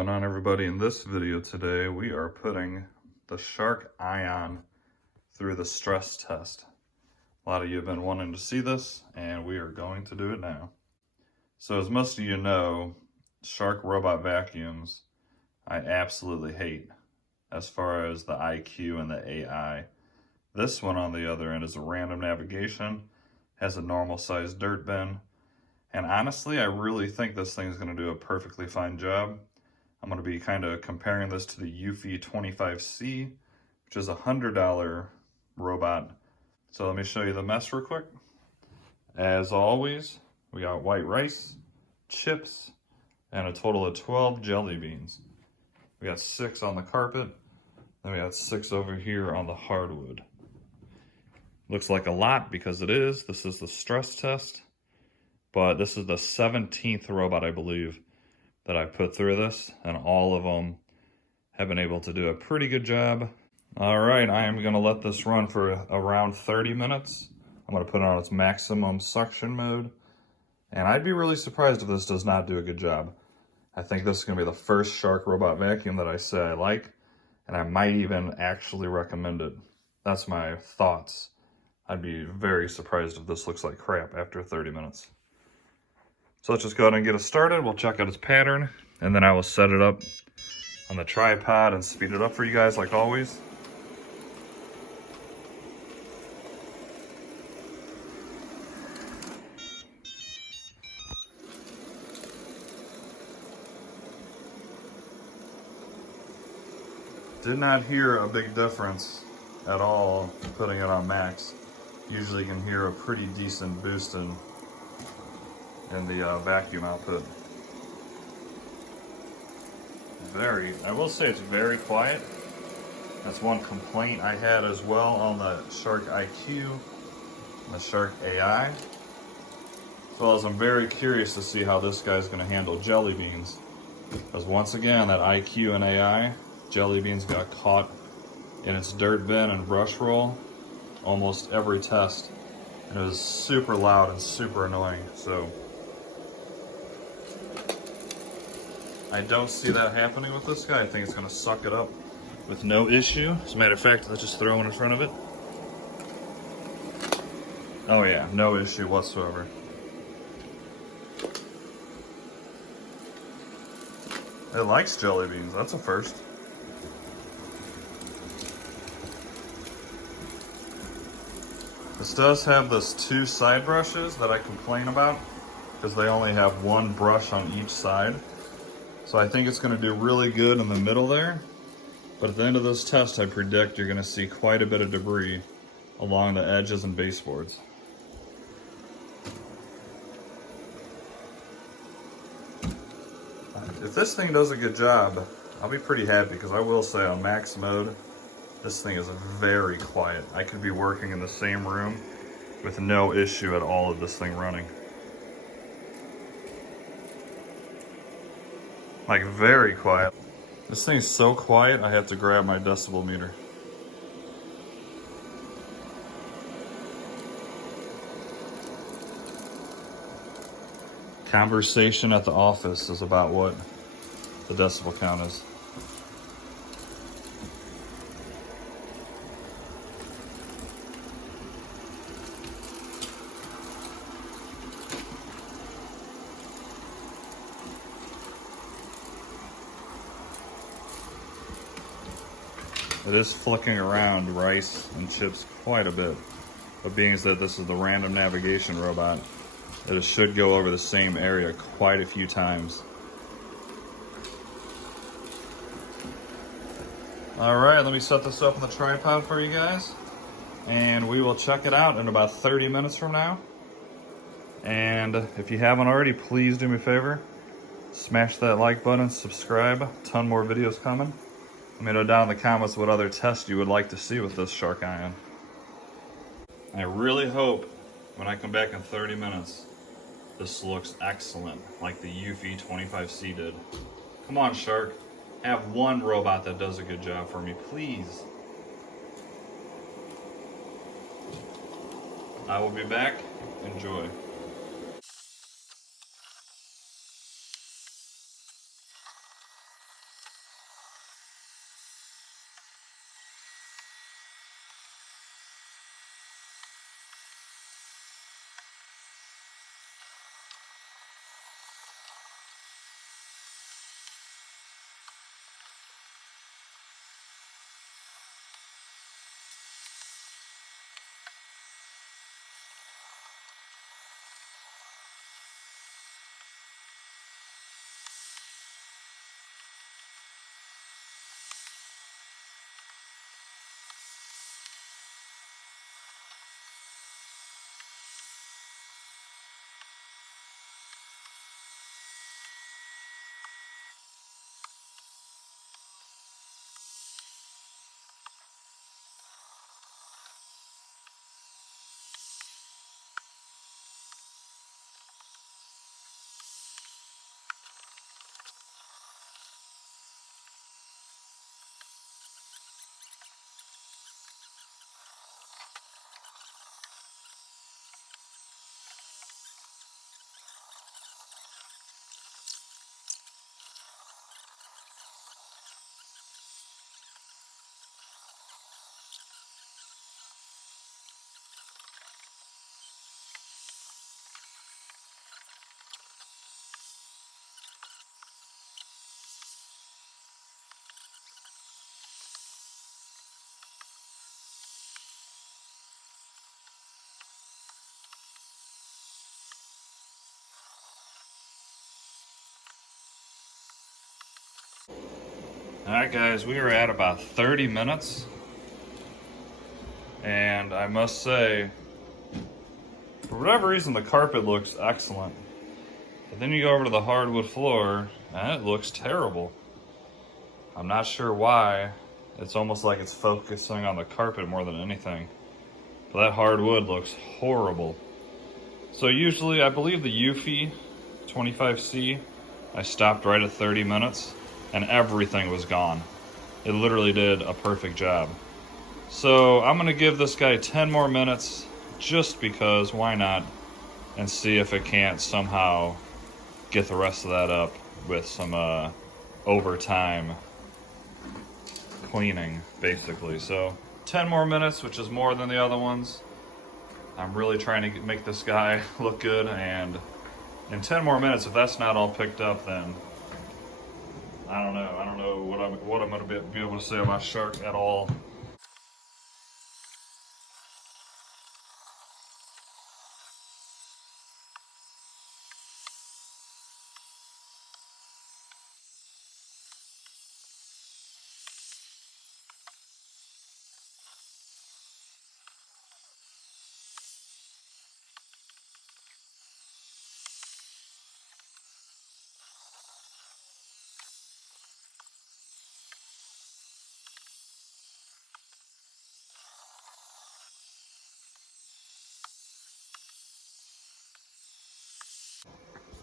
going on, everybody? In this video today, we are putting the Shark Ion through the stress test. A lot of you have been wanting to see this, and we are going to do it now. So as most of you know, Shark robot vacuums, I absolutely hate as far as the IQ and the AI. This one, on the other end, is a random navigation, has a normal sized dirt bin, and honestly, I really think this thing is going to do a perfectly fine job. I'm going to be kind of comparing this to the Eufy 25C, which is a $100 robot. So let me show you the mess real quick. As always, we got white rice, chips, and a total of 12 jelly beans. We got 6 on the carpet, then we got 6 over here on the hardwood. Looks like a lot because it is. This is the stress test, but this is the 17th robot, I believe, that I put through this, and all of them have been able to do a pretty good job. All right, I am gonna let this run for around 30 minutes. I'm gonna put it on its maximum suction mode, and I'd be really surprised if this does not do a good job. I think this is gonna be the first Shark robot vacuum that I say I like, and I might even actually recommend it. That's my thoughts. I'd be very surprised if this looks like crap after 30 minutes. So let's just go ahead and get it started. We'll check out its pattern, and then I will set it up on the tripod and speed it up for you guys like always. Did not hear a big difference at all putting it on max. Usually you can hear a pretty decent boost in the vacuum output. I will say it's very quiet. That's one complaint I had as well on the Shark IQ and the Shark AI. As well as I'm very curious to see how this guy's gonna handle jelly beans. Because once again, that IQ and AI, jelly beans got caught in its dirt bin and brush roll almost every test. And it was super loud and super annoying, so I don't see that happening with this guy. I think it's gonna suck it up with no issue. As a matter of fact, let's just throw one in front of it. Oh yeah, no issue whatsoever. It likes jelly beans, that's a first. This does have those 2 side brushes that I complain about because they only have 1 brush on each side. So I think it's going to do really good in the middle there. But at the end of this test, I predict you're going to see quite a bit of debris along the edges and baseboards. If this thing does a good job, I'll be pretty happy because I will say on max mode, this thing is very quiet. I could be working in the same room with no issue at all of this thing running. Like, very quiet. This thing's so quiet, I have to grab my decibel meter. Conversation at the office is about what the decibel count is. It is flicking around rice and chips quite a bit, but being that this is the random navigation robot, it should go over the same area quite a few times. All right, let me set this up on the tripod for you guys, and we will check it out in about 30 minutes from now. And if you haven't already, please do me a favor, smash that like button, subscribe, a ton more videos coming. Let me know down in the comments what other tests you would like to see with this Shark Ion. I really hope when I come back in 30 minutes, this looks excellent, like the Eufy 25C did. Come on, Shark. Have one robot that does a good job for me, please. I will be back. Enjoy. Alright guys, we are at about 30 minutes. And I must say, for whatever reason, the carpet looks excellent. But then you go over to the hardwood floor, and it looks terrible. I'm not sure why. It's almost like it's focusing on the carpet more than anything. But that hardwood looks horrible. So usually, I believe the Eufy 25C, I stopped right at 30 minutes, and everything was gone. It literally did a perfect job. So I'm gonna give this guy 10 more minutes, just because, why not, and see if it can't somehow get the rest of that up with some overtime cleaning, basically. So 10 more minutes, which is more than the other ones. I'm really trying to make this guy look good, and in 10 more minutes, if that's not all picked up, then I don't know. I don't know what I'm going to be able to say about Shark at all.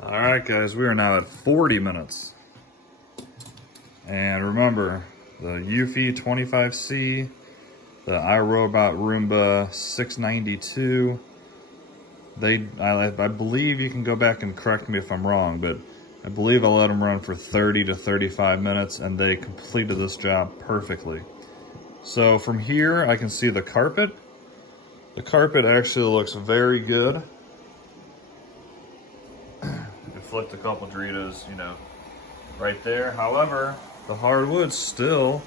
All right, guys, we are now at 40 minutes. And remember, the Eufy 25C, the iRobot Roomba 692, I believe, you can go back and correct me if I'm wrong, but I believe I let them run for 30 to 35 minutes, and they completed this job perfectly. So from here, I can see the carpet. The carpet actually looks very good. It flipped a couple Doritos, you know, right there. However, the hardwood still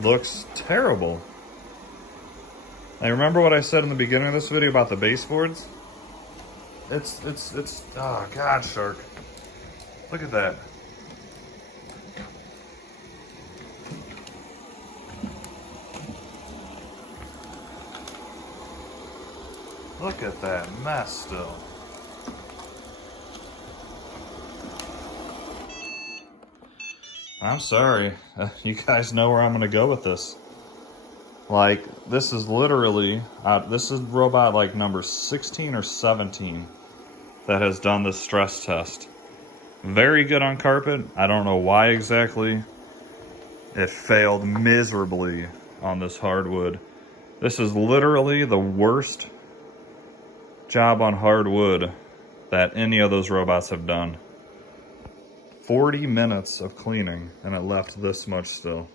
looks terrible. I remember what I said in the beginning of this video about the baseboards. It's, oh God, Shark. Look at that. Look at that mess still. I'm sorry. You guys know where I'm gonna go with this. Like, this is literally, this is robot like number 16 or 17 that has done this stress test. Very good on carpet. I don't know why exactly it failed miserably on this hardwood. This is literally the worst job on hardwood that any of those robots have done. 40 minutes of cleaning and it left this much still.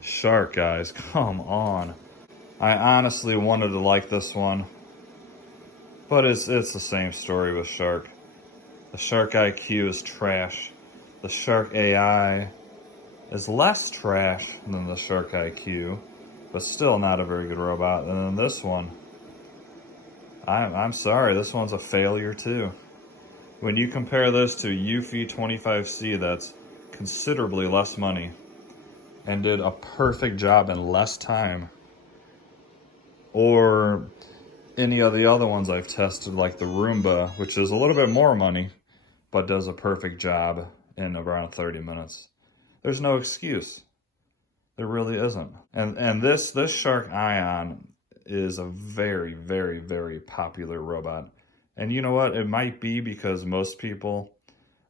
Shark, guys, come on. I honestly wanted to like this one, but it's the same story with Shark. The Shark IQ is trash. The Shark AI is less trash than the Shark IQ, but still not a very good robot. And then this one, I'm sorry, this one's a failure too. When you compare this to Eufy 25C, that's considerably less money and did a perfect job in less time, or any of the other ones I've tested, like the Roomba, which is a little bit more money, but does a perfect job in around 30 minutes. There's no excuse. There really isn't. And this Shark Ion is a very, very, very popular robot. And you know what? It might be because most people,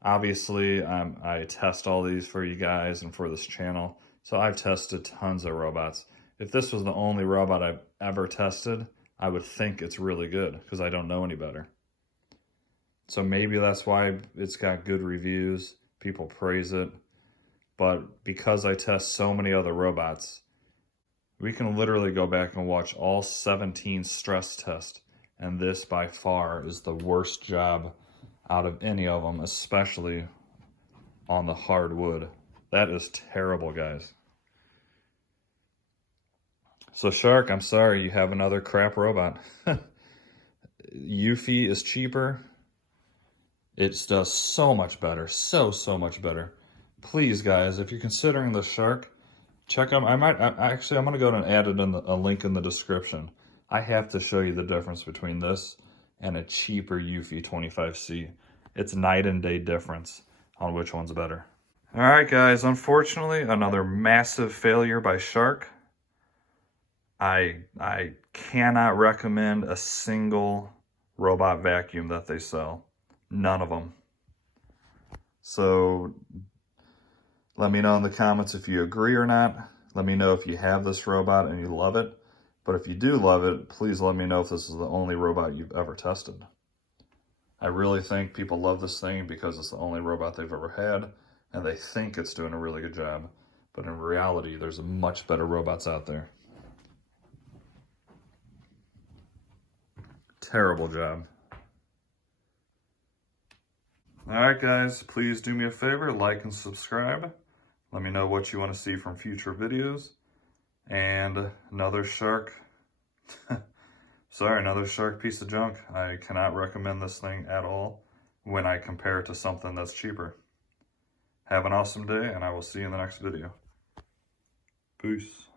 obviously, I test all these for you guys and for this channel. So I've tested tons of robots. If this was the only robot I've ever tested, I would think it's really good because I don't know any better. So maybe that's why it's got good reviews. People praise it. But because I test so many other robots, we can literally go back and watch all 17 stress tests. And this by far is the worst job out of any of them, especially on the hardwood. That is terrible, guys. So Shark, I'm sorry, you have another crap robot. Eufy is cheaper. It does so much better, so much better. please guys, if you're considering the Shark, check out, I'm gonna go and add it in a link in the description. I have to show you the difference between this and a cheaper Eufy 25C. It's night and day difference on which one's better. All right, guys, unfortunately, another massive failure by Shark. I cannot recommend a single robot vacuum that they sell. None of them. So let me know in the comments if you agree or not. Let me know if you have this robot and you love it. But if you do love it, please let me know if this is the only robot you've ever tested. I really think people love this thing because it's the only robot they've ever had, and they think it's doing a really good job. But in reality, there's much better robots out there. Terrible job. Alright guys, please do me a favor, like and subscribe. Let me know what you want to see from future videos. And another Shark, another Shark piece of junk. I cannot recommend this thing at all when I compare it to something that's cheaper. Have an awesome day, and I will see you in the next video. Peace.